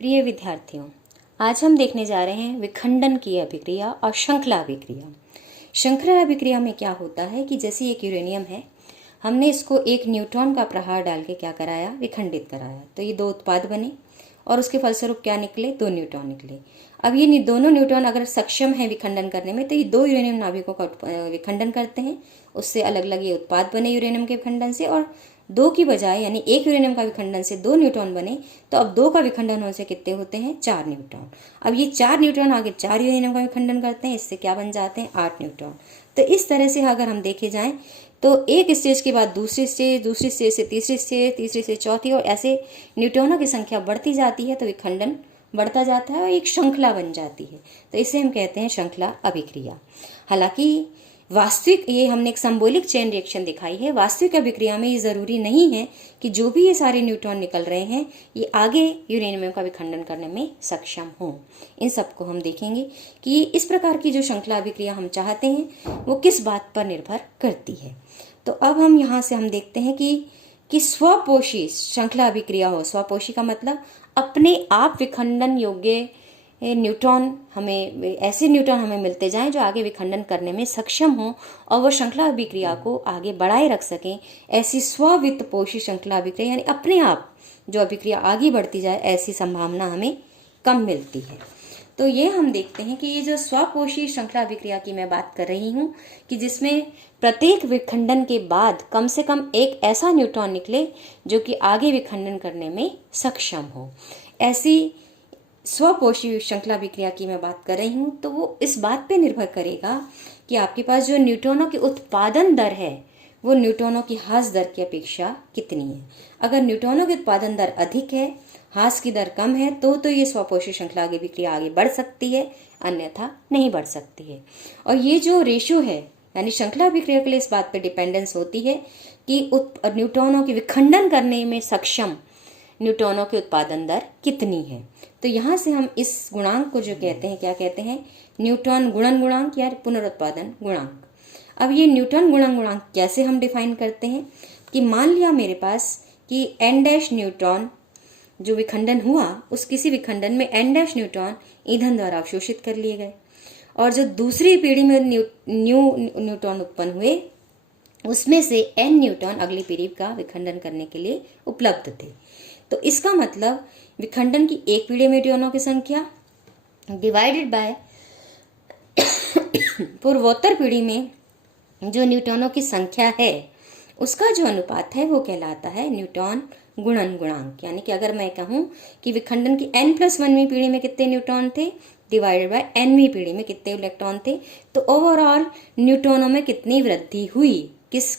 प्रिय विद्यार्थियों, आज हम देखने जा रहे हैं विखंडन की अभिक्रिया और श्रृंखला अभिक्रिया। श्रृंखला अभिक्रिया में क्या होता है कि जैसे एक यूरेनियम है, हमने इसको एक न्यूट्रॉन का प्रहार डाल के क्या कराया, विखंडित कराया। तो ये दो उत्पाद बने और उसके फलस्वरूप क्या निकले, दो न्यूट्रॉन निकले। अब ये दोनों न्यूट्रॉन अगर सक्षम है विखंडन करने में, तो ये दो यूरेनियम नाभिकों का विखंडन करते हैं, उससे अलग अलग ये उत्पाद बने यूरेनियम के विखंडन से। और दो की बजाय यानी एक यूरेनियम का विखंडन से दो न्यूट्रॉन बने, तो अब दो का विखंडन होने से कितने होते हैं, 4 न्यूट्रॉन। अब ये 4 न्यूट्रॉन आगे 4 यूरेनियम का विखंडन करते हैं, इससे क्या बन जाते हैं, 8 न्यूट्रॉन। तो इस तरह से अगर हम देखे जाएं तो एक स्टेज के बाद दूसरी स्टेज से तीसरी स्टेज चौथी, और ऐसे न्यूट्रॉनों की संख्या बढ़ती जाती है, तो विखंडन बढ़ता जाता है और एक श्रृंखला बन जाती है। तो इसे हम कहते हैं श्रृंखला अभिक्रिया। हालांकि वास्तविक, ये हमने एक सिंबॉलिक चेन रिएक्शन दिखाई है, वास्तविक अभिक्रिया में ये जरूरी नहीं है कि जो भी ये सारे न्यूट्रॉन निकल रहे हैं ये आगे यूरेनियम का विखंडन करने में सक्षम हो। इन सबको हम देखेंगे कि इस प्रकार की जो श्रृंखला अभिक्रिया हम चाहते हैं वो किस बात पर निर्भर करती है। तो अब हम यहाँ से हम देखते हैं कि स्वपोषी श्रृंखला अभिक्रिया हो। स्वपोषी का मतलब अपने आप विखंडन योग्य न्यूट्रॉन, हमें ऐसे न्यूट्रॉन हमें मिलते जाएं जो आगे विखंडन करने में सक्षम हो और वो श्रृंखला अभिक्रिया को आगे बढ़ाए रख सकें। ऐसी स्ववित्तपोषी श्रृंखला अभिक्रिया यानी अपने आप जो अभिक्रिया आगे बढ़ती जाए, ऐसी संभावना हमें कम मिलती है। तो ये हम देखते हैं कि ये जो स्वपोषी श्रृंखला अभिक्रिया की मैं बात कर रही हूँ कि जिसमें प्रत्येक विखंडन के बाद कम से कम एक ऐसा न्यूट्रॉन निकले जो कि आगे विखंडन करने में सक्षम हो, ऐसी स्वपोषी श्रृंखला अभिक्रिया की मैं बात कर रही हूँ। तो वो इस बात पे निर्भर करेगा कि आपके पास जो न्यूट्रॉनों की उत्पादन दर है वो न्यूट्रॉनों की ह्रास दर की अपेक्षा कितनी है। अगर न्यूट्रॉनों की उत्पादन दर अधिक है, ह्रास की दर कम है, तो ये स्वपोषी श्रृंखला अभिक्रिया आगे बढ़ सकती है, अन्यथा नहीं बढ़ सकती है। और ये जो रेशो है यानी श्रृंखला अभिक्रिया के लिए इस बात पर डिपेंडेंस होती है कि न्यूट्रॉनों के विखंडन करने में सक्षम न्यूट्रॉनों की उत्पादन दर कितनी है। तो यहाँ से हम इस गुणांक को जो कहते हैं, क्या कहते हैं, न्यूट्रॉन गुणन गुणांक या पुनरुत्पादन गुणांक। अब ये न्यूट्रॉन गुणन गुणांक कैसे हम डिफाइन करते हैं कि मान लिया मेरे पास कि n डैश न्यूट्रॉन जो विखंडन हुआ, उस किसी विखंडन में n डैश न्यूट्रॉन ईंधन द्वारा अवशोषित कर लिए गए, और जो दूसरी पीढ़ी में न्यूट्रॉन उत्पन्न हुए उसमें से n न्यूट्रॉन अगली पीढ़ी का विखंडन करने के लिए उपलब्ध थे। तो इसका मतलब विखंडन की एक पीढ़ी में न्यूट्रॉनों की संख्या डिवाइडेड बाय पूर्वोत्तर पीढ़ी में जो न्यूट्रॉनों की संख्या है उसका जो अनुपात है वो कहलाता है न्यूट्रॉन गुणन गुणांक। यानी कि अगर मैं कहूं कि विखंडन की n+1वीं पीढ़ी में कितने न्यूट्रॉन थे डिवाइडेड बाय nवीं पीढ़ी में कितने इलेक्ट्रॉन थे, तो ओवरऑल न्यूट्रॉनों में कितनी वृद्धि हुई, किस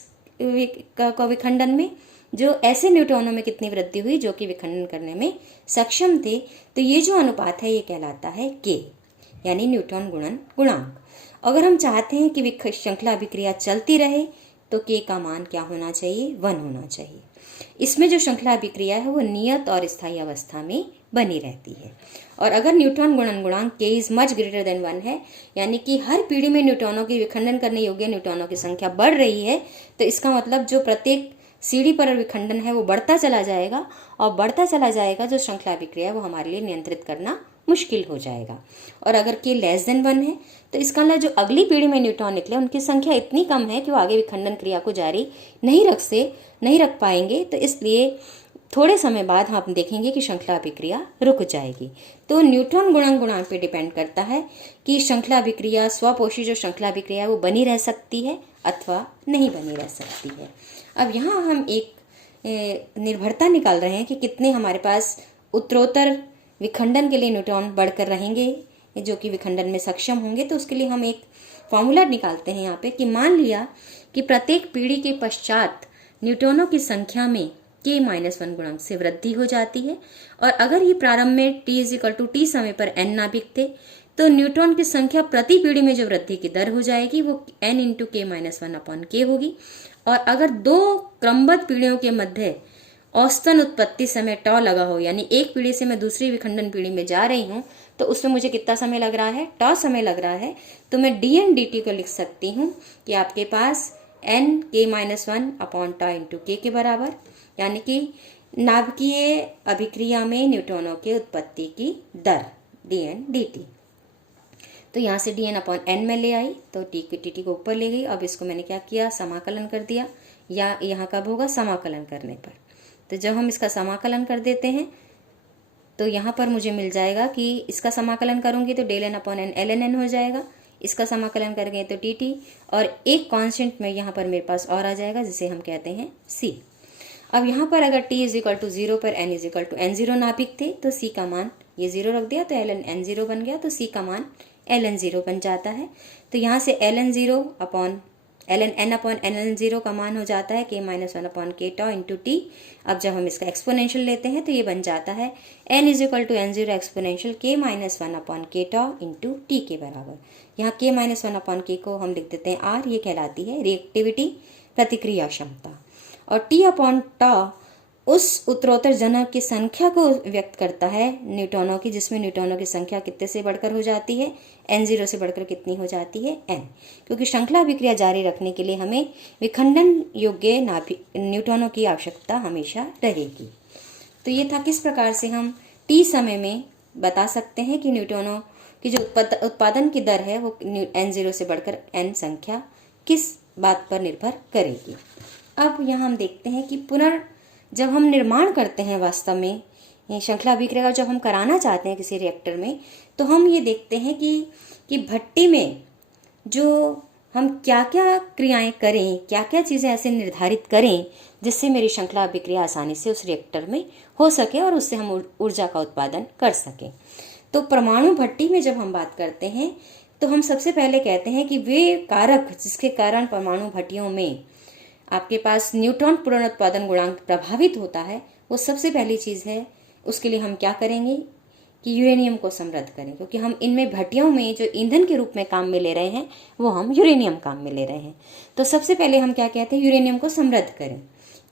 का विखंडन में, जो ऐसे न्यूट्रॉनों में कितनी वृद्धि हुई जो कि विखंडन करने में सक्षम थे। तो ये जो अनुपात है ये कहलाता है K यानी न्यूट्रॉन गुणन गुणांक। अगर हम चाहते हैं कि श्रृंखला अभिक्रिया चलती रहे तो K का मान क्या होना चाहिए, 1 होना चाहिए। इसमें जो श्रृंखला अभिक्रिया है वो नियत और स्थायी अवस्था में बनी रहती है। और अगर न्यूट्रॉन गुणन गुणांक K is much greater than 1 है, यानी कि हर पीढ़ी में न्यूट्रॉनों की विखंडन करने योग्य न्यूट्रॉनों की संख्या बढ़ रही है, तो इसका मतलब जो प्रत्येक सीढ़ी पर विखंडन है वो बढ़ता चला जाएगा, और बढ़ता चला जाएगा जो श्रृंखला अभिक्रिया है वो हमारे लिए नियंत्रित करना मुश्किल हो जाएगा। और अगर K लेस देन 1 है तो इसका मतलब जो अगली पीढ़ी में न्यूट्रॉन निकले उनकी संख्या इतनी कम है कि वो आगे विखंडन क्रिया को जारी नहीं रख पाएंगे। तो इसलिए थोड़े समय बाद हम देखेंगे कि श्रृंखला अभिक्रिया रुक जाएगी। तो न्यूट्रॉन गुणन गुणांक पे डिपेंड करता है कि श्रृंखला अभिक्रिया, स्वपोषी जो श्रृंखला अभिक्रिया है वो बनी रह सकती है अथवा नहीं बनी रह सकती है। अब यहाँ हम एक निर्भरता निकाल रहे हैं कि कितने हमारे पास उत्तरोत्तर विखंडन के लिए न्यूट्रॉन बढ़कर रहेंगे जो कि विखंडन में सक्षम होंगे। तो उसके लिए हम एक फॉर्मूला निकालते हैं यहाँ पे कि मान लिया कि प्रत्येक पीढ़ी के पश्चात न्यूट्रॉनों की संख्या में K-1 गुणांक से वृद्धि हो जाती है, और अगर ये प्रारंभ में t समय पर n नाभिक थे तो न्यूट्रॉन की संख्या प्रति पीढ़ी में जो वृद्धि की दर हो जाएगी वो n × K-1/K होगी। और अगर दो क्रमबद्ध पीढ़ियों के मध्य औसतन उत्पत्ति समय τ लगा हो, यानी एक पीढ़ी से मैं दूसरी विखंडन पीढ़ी में जा रही हूँ तो उसमें मुझे कितना समय लग रहा है, τ समय लग रहा है, तो मैं dn/dt को लिख सकती हूँ कि आपके पास n K-1/τ × K के बराबर, यानी कि नाभिकीय अभिक्रिया में न्यूट्रॉनों के उत्पत्ति की दर dn dt। तो यहाँ से dn अपॉन n में ले आई, तो टी को ऊपर ले गई। अब इसको मैंने क्या किया, समाकलन कर दिया, या यहाँ कब होगा, समाकलन करने पर। तो जब हम इसका समाकलन कर देते हैं तो यहाँ पर मुझे मिल जाएगा कि इसका समाकलन करूँगी तो del N upon N L N N हो जाएगा, इसका समाकलन करेंगे तो टी टी, और एक कांस्टेंट में यहाँ पर मेरे पास और आ जाएगा जिसे हम कहते हैं सी। अब यहाँ पर अगर t इज इक्वल टू 0 पर n is equal to n0 नाभिक थे तो c का मान ये 0 रख दिया तो ln n0 बन गया, तो c का मान ln 0 बन जाता है। तो यहाँ से ln n अपॉन ln 0 का मान हो जाता है k minus 1 upon k tau into T. अब जब हम इसका एक्सपोनेंशियल लेते हैं तो ये बन जाता है n is equal to n0 exponential k minus 1 upon k tau into t के बराबर। यहाँ k माइनस 1 अपॉन k को हम लिख देते हैं r, ये कहलाती है रिएक्टिविटी, प्रतिक्रिया क्षमता। और t अपॉन टॉ उस उत्तरोत्तर जनक की संख्या को व्यक्त करता है न्यूट्रॉनों की, जिसमें न्यूट्रॉनों की संख्या कितने से बढ़कर हो जाती है, n0 से बढ़कर कितनी हो जाती है, n। क्योंकि श्रृंखला अभिक्रिया जारी रखने के लिए हमें विखंडन योग्य न्यूट्रॉनों की आवश्यकता हमेशा रहेगी। तो ये था किस प्रकार से हम t समय में बता सकते हैं कि न्यूट्रॉनों की जो उत्पादन की दर है वो n0 से बढ़कर n संख्या किस बात पर निर्भर करेगी। अब यहाँ हम देखते हैं कि जब हम निर्माण करते हैं वास्तव में श्रृंखला अभिक्रिया का जब हम कराना चाहते हैं किसी रिएक्टर में, तो हम ये देखते हैं कि भट्टी में जो हम क्या क्या क्रियाएं करें, क्या क्या चीज़ें ऐसे निर्धारित करें जिससे मेरी श्रृंखला अभिक्रिया आसानी से उस रिएक्टर में हो सके और उससे हम ऊर्जा का उत्पादन कर सकें। तो परमाणु भट्टी में जब हम बात करते हैं तो हम सबसे पहले कहते हैं कि वे कारक जिसके कारण परमाणु भट्टियों में आपके पास न्यूट्रॉन पुनरुत्पादन गुणांक प्रभावित होता है, वो सबसे पहली चीज़ है, उसके लिए हम क्या करेंगे कि यूरेनियम को समृद्ध करें, क्योंकि हम इनमें भट्टियों में जो ईंधन के रूप में काम में ले रहे हैं वो हम यूरेनियम काम में ले रहे हैं। तो सबसे पहले हम क्या कहते हैं, यूरेनियम को समृद्ध करें।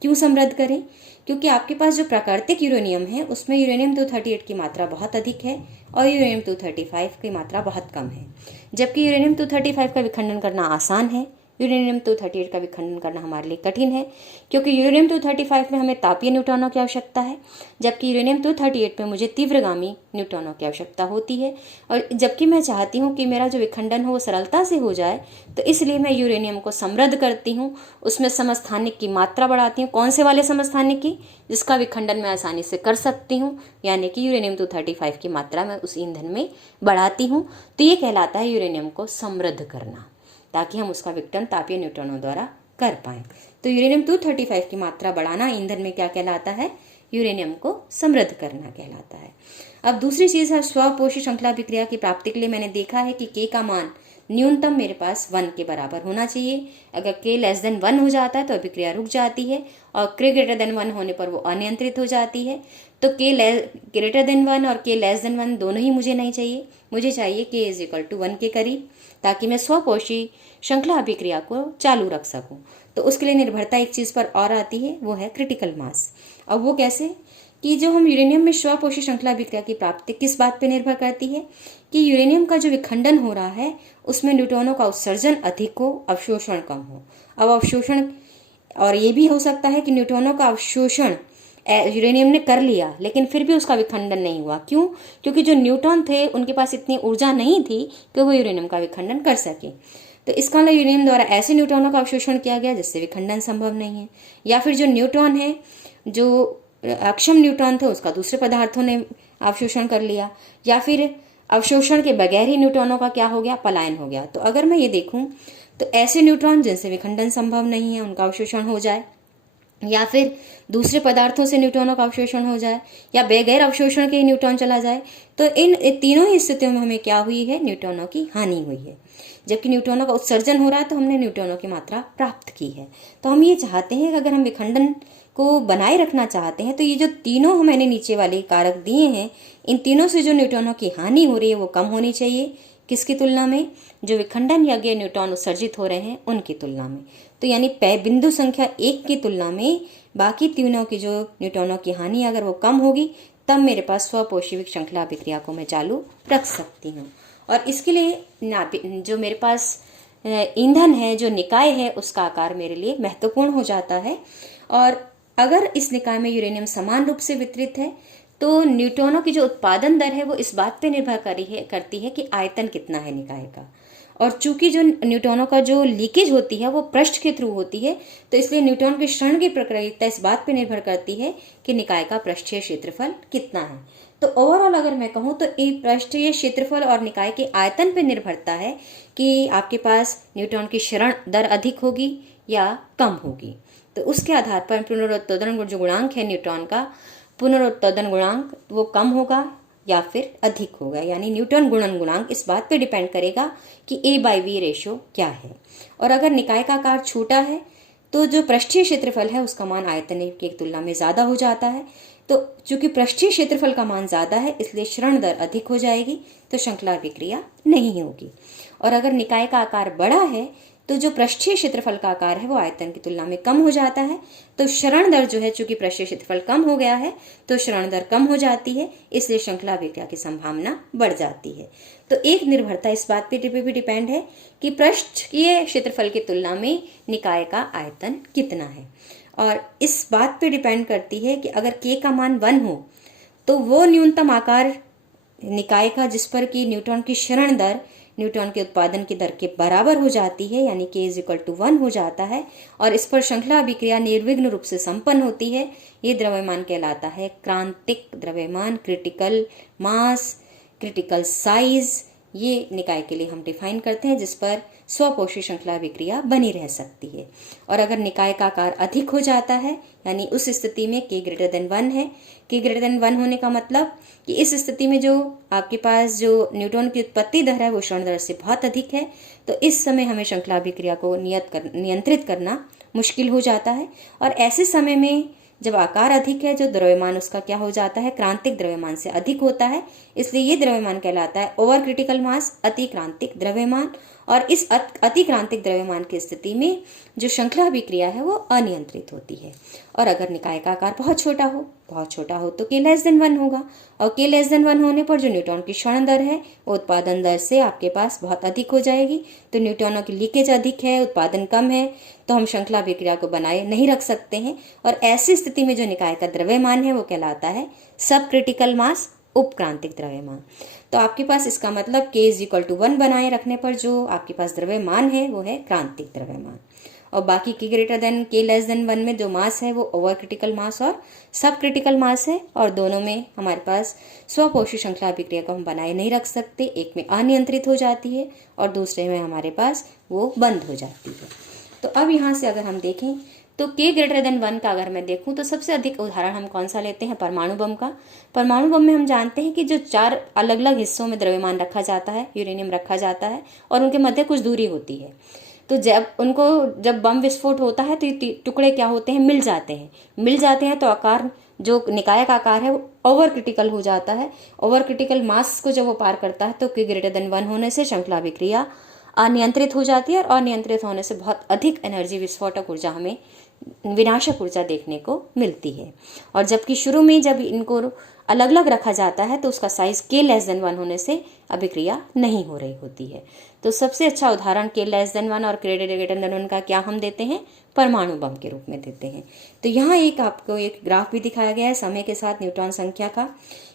क्यों समृद्ध करें? क्योंकि आपके पास जो प्राकृतिक यूरेनियम है उसमें यूरेनियम 238 की मात्रा बहुत अधिक है और यूरेनियम 235 की मात्रा बहुत कम है, जबकि यूरेनियम 235 का विखंडन करना आसान है, यूरेनियम 238 का विखंडन करना हमारे लिए कठिन है, क्योंकि यूरेनियम 235 में हमें तापीय न्यूट्रॉनों की आवश्यकता है, जबकि यूरेनियम 238 में मुझे तीव्रगामी न्यूट्रॉनों की आवश्यकता होती है। और जबकि मैं चाहती हूँ कि मेरा जो विखंडन हो वो सरलता से हो जाए, तो इसलिए मैं यूरेनियम को समृद्ध करती हूँ, उसमें समस्थानिक की मात्रा बढ़ाती हूँ। कौन से वाले समस्थानिक की? जिसका विखंडन मैं आसानी से कर सकती हूँ, यानी कि यूरेनियम 235 की मात्रा मैं उस ईंधन में बढ़ाती हूँ। तो ये कहलाता है यूरेनियम को समृद्ध करना, ताकि हम उसका विघटन तापीय न्यूट्रॉनों द्वारा कर पाएं। तो यूरेनियम 235 की मात्रा बढ़ाना ईंधन में क्या कहलाता है? यूरेनियम को समृद्ध करना कहलाता है। अब दूसरी चीज़ है स्वपोषी श्रृंखला अभिक्रिया की प्राप्ति के लिए मैंने देखा है कि K का मान न्यूनतम मेरे पास 1 के बराबर होना चाहिए। अगर K लेस देन 1 हो जाता है तो अभिक्रिया रुक जाती है, और K ग्रेटर देन 1 होने पर वो अनियंत्रित हो जाती है। तो K ग्रेटर देन 1 और K लेस देन 1 दोनों ही मुझे नहीं चाहिए, मुझे चाहिए K इज इक्वल टू 1 के करीब, ताकि मैं स्वपोषी श्रृंखला अभिक्रिया को चालू रख सकूं। तो उसके लिए निर्भरता एक चीज़ पर और आती है, वो है क्रिटिकल मास। अब वो कैसे? कि जो हम यूरेनियम में स्वपोषी श्रृंखला अभिक्रिया की प्राप्ति किस बात पर निर्भर करती है कि यूरेनियम का जो विखंडन हो रहा है उसमें न्यूट्रॉनों का उत्सर्जन अधिक हो, अवशोषण कम हो। अब अवशोषण, और ये भी हो सकता है कि न्यूट्रॉनों का अवशोषण यूरेनियम ने कर लिया लेकिन फिर भी उसका विखंडन नहीं हुआ। क्यों? क्योंकि जो न्यूट्रॉन थे उनके पास इतनी ऊर्जा नहीं थी कि वो यूरेनियम का विखंडन कर सके। तो इसका मतलब यूरेनियम द्वारा ऐसे न्यूट्रॉनों का अवशोषण किया गया जिससे विखंडन संभव नहीं है, या फिर जो न्यूट्रॉन है, जो अक्षम न्यूट्रॉन थे, उसका दूसरे पदार्थों ने अवशोषण कर लिया, या फिर अवशोषण के बगैर ही न्यूट्रॉनों का क्या हो गया? पलायन हो गया। तो अगर मैं ये देखूं तो ऐसे न्यूट्रॉन जिनसे विखंडन संभव नहीं है उनका अवशोषण हो जाए, या फिर दूसरे पदार्थों से न्यूट्रॉनों का अवशोषण हो जाए, या बगैर अवशोषण के न्यूट्रॉन चला जाए, तो इन तीनों ही स्थितियों में हमें क्या हुई है? न्यूट्रॉनों की हानि हुई है। जबकि न्यूट्रॉनों का उत्सर्जन हो रहा है तो हमने न्यूट्रॉनों की मात्रा प्राप्त की है। तो हम ये चाहते हैं कि अगर हम विखंडन को बनाए रखना चाहते हैं तो ये जो तीनों मैंने नीचे वाले कारक दिए हैं, इन तीनों से जो न्यूट्रॉनों की हानि हो रही है वो कम होनी चाहिए। किसकी तुलना में? जो विखंडन योग्य न्यूट्रॉन उत्सर्जित हो रहे हैं उनकी तुलना में। तो यानी बिंदु संख्या 1 की तुलना में बाकी तीनों की जो न्यूट्रॉनों की हानि अगर वो कम होगी तब मेरे पास स्वपोषी श्रृंखला अभिक्रिया को मैं चालू रख सकती हूँ। और इसके लिए जो मेरे पास ईंधन है, जो निकाय है, उसका आकार मेरे लिए महत्वपूर्ण हो जाता है। और अगर इस निकाय में यूरेनियम समान रूप से वितरित है तो न्यूट्रॉनों की जो उत्पादन दर है वो इस बात पे निर्भर करती है कि आयतन कितना है निकाय का। और चूंकि जो न्यूट्रॉनों का जो लीकेज होती है वो पृष्ठ के थ्रू होती है, तो इसलिए न्यूट्रॉन के क्षरण की प्रक्रिया इस बात पे निर्भर करती है कि निकाय का पृष्ठीय क्षेत्रफल कितना है। तो ओवरऑल अगर मैं कहूँ तो एक पृष्ठीय क्षेत्रफल और निकाय के आयतन पे निर्भरता है कि आपके पास न्यूट्रॉन की क्षरण दर अधिक होगी या कम होगी। तो उसके आधार पर पुनरुत्पादन जो गुणांक है न्यूट्रॉन का, पुनरुत्पादन गुणांक वो कम होगा या फिर अधिक होगा, यानी न्यूटन गुणन गुणांक इस बात पे डिपेंड करेगा कि A/V रेशो क्या है। और अगर निकाय का आकार छोटा है तो जो पृष्ठीय क्षेत्रफल है उसका मान आयतन की तुलना में ज़्यादा हो जाता है। तो चूंकि पृष्ठीय क्षेत्रफल का मान ज़्यादा है इसलिए क्षरण दर अधिक हो जाएगी, तो श्रृंखला अभिक्रिया नहीं होगी। और अगर निकाय का आकार बड़ा है तो जो पृष्ठीय क्षेत्रफल का आकार है वो आयतन की तुलना में कम हो जाता है, तो क्षरण दर जो है चूंकि पृष्ठीय क्षेत्रफल कम हो गया है तो क्षरण दर कम हो जाती है, इसलिए श्रृंखला अभिक्रिया की संभावना बढ़ जाती है। तो एक निर्भरता इस बात पे भी डिपेंड है कि पृष्ठीय क्षेत्रफल की तुलना में निकाय का आयतन कितना है, और इस बात पे डिपेंड करती है कि अगर K का मान 1 हो तो वो न्यूनतम आकार निकाय का जिस पर कि न्यूट्रॉन की क्षरण दर न्यूट्रॉन के उत्पादन की दर के बराबर हो जाती है, यानी K=1 हो जाता है, और इस पर श्रृंखला अभिक्रिया निर्विघ्न रूप से संपन्न होती है। ये द्रव्यमान कहलाता है क्रांतिक द्रव्यमान, क्रिटिकल मास, क्रिटिकल साइज। ये निकाय के लिए हम डिफाइन करते हैं जिस पर स्वपोषी श्रृंखला अभिक्रिया बनी रह सकती है। और अगर निकाय का आकार अधिक हो जाता है, यानी उस स्थिति में K>1 है, K>1 होने का मतलब कि इस स्थिति में जो आपके पास जो न्यूट्रॉन की उत्पत्ति दर है वो क्षरण दर से बहुत अधिक है, तो इस समय हमें श्रृंखला अभिक्रिया को नियंत्रित करना मुश्किल हो जाता है। और ऐसे समय में जब आकार अधिक है, जो द्रव्यमान उसका क्या हो जाता है, क्रांतिक द्रव्यमान से अधिक होता है, इसलिए ये द्रव्यमान कहलाता है ओवर क्रिटिकल मास, अतिक्रांतिक द्रव्यमान। और इस अतिक्रांतिक द्रव्यमान की स्थिति में जो श्रृंखला अभिक्रिया है वो अनियंत्रित होती है। और अगर निकाय का आकार बहुत छोटा हो तो K<1 होगा, और K<1 होने पर जो न्यूट्रॉन की क्षरण दर है वो उत्पादन दर से आपके पास बहुत अधिक हो जाएगी। तो न्यूट्रॉनों की लीकेज अधिक है, उत्पादन कम है, तो हम श्रृंखला अभिक्रिया को बनाए नहीं रख सकते हैं। और ऐसी स्थिति में जो निकाय का द्रव्यमान है वो कहलाता है सब क्रिटिकल मास, उपक्रांतिक द्रव्यमान। तो आपके पास इसका मतलब K=1 बनाए रखने पर जो आपके पास द्रव्यमान है वो है क्रांतिक द्रव्यमान, और बाकी K>1 में जो मास है वो ओवर क्रिटिकल मास और सब क्रिटिकल मास है, और दोनों में हमारे पास स्वपोषी श्रृंखला अभिक्रिया को हम बनाए नहीं रख सकते। एक में अनियंत्रित हो जाती है और दूसरे में हमारे पास वो बंद हो जाती है। तो अब यहाँ से अगर हम देखें तो K>1 का अगर मैं देखूं तो सबसे अधिक उदाहरण हम कौन सा लेते हैं, परमाणु बम का। परमाणु बम में हम जानते हैं कि जो 4 अलग अलग हिस्सों में द्रव्यमान रखा जाता है, यूरेनियम रखा जाता है, और उनके मध्य कुछ दूरी होती है। तो जब बम विस्फोट होता है तो ये टुकड़े क्या होते हैं, मिल जाते हैं तो आकार जो निकाय का आकार है वो ओवर क्रिटिकल हो जाता है। ओवर क्रिटिकल मास को जब वो पार करता है तो K>1 होने से श्रृंखला अभिक्रिया अनियंत्रित हो जाती है, और अनियंत्रित होने से बहुत अधिक एनर्जी, विस्फोटक ऊर्जा, हमें विनाशक ऊर्जा देखने को मिलती है। और जबकि शुरू में जब इनको अलग अलग रखा जाता है तो उसका साइज K 1 होने से अभिक्रिया नहीं हो रही होती है। तो सबसे अच्छा उदाहरण K 1 और K>1 का क्या हम देते हैं, परमाणु बम के रूप में देते हैं। तो यहाँ आपको एक ग्राफ भी दिखाया गया है समय के साथ न्यूट्रॉन संख्या का।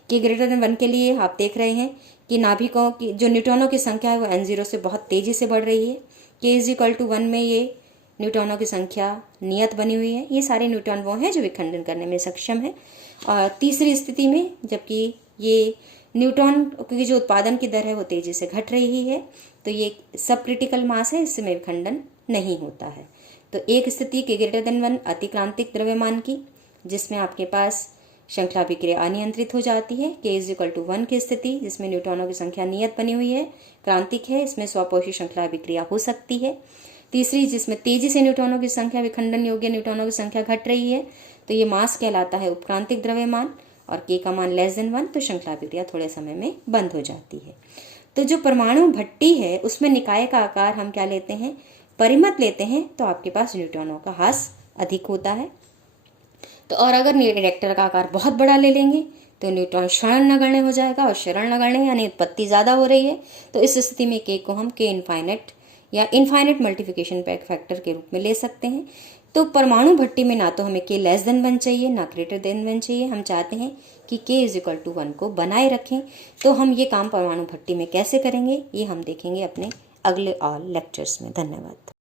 K>1 के लिए आप देख रहे हैं कि नाभिकों की जो न्यूट्रॉनों की संख्या है वो N0 से बहुत तेजी से बढ़ रही है। K=1 में ये न्यूट्रॉनों की संख्या नियत बनी हुई है। ये सारे न्यूट्रॉन वो हैं जो विखंडन करने में सक्षम है। और तीसरी स्थिति में जबकि ये न्यूट्रॉन की जो उत्पादन की दर है वो तेजी से घट रही है, तो ये सब क्रिटिकल मास है, इसमें विखंडन नहीं होता है। तो एक स्थिति K>1 अतिक्रांतिक द्रव्यमान की, जिसमें आपके पास श्रृंखला अभिक्रिया अनियंत्रित हो जाती है। K=1 की स्थिति जिसमें न्यूट्रॉनों की संख्या नियत बनी हुई है, क्रांतिक है, इसमें स्वपोषी श्रृंखला अभिक्रिया हो सकती है। तीसरी जिसमें तेजी से न्यूट्रॉनों की संख्या, विखंडन योग्य न्यूट्रॉनों की संख्या घट रही है, तो ये मास कहलाता है उपक्रांतिक द्रव्यमान, और K का मान <1, तो श्रृंखला अभिक्रिया थोड़े समय में बंद हो जाती है। तो जो परमाणु भट्टी है उसमें निकाय का आकार हम क्या लेते हैं, परिमित लेते हैं, तो आपके पास न्यूट्रॉनों का ह्रास अधिक होता है। तो और अगर रिएक्टर का आकार बहुत बड़ा ले लेंगे तो न्यूट्रॉन क्षरण नगण्य हो जाएगा, और क्षरण नगण्य यानी उत्पत्ति ज़्यादा हो रही है, तो इस स्थिति में K को हम K इनफाइनाइट या इनफाइनाइट मल्टीप्लिकेशन फैक्टर के रूप में ले सकते हैं। तो परमाणु भट्टी में ना तो हमें k लेस देन 1 चाहिए ना ग्रेटर देन 1 चाहिए, हम चाहते हैं कि k इज इक्वल टू 1 को बनाए रखें। तो हम ये काम परमाणु भट्टी में कैसे करेंगे ये हम देखेंगे अपने अगले और लेक्चर्स में। धन्यवाद।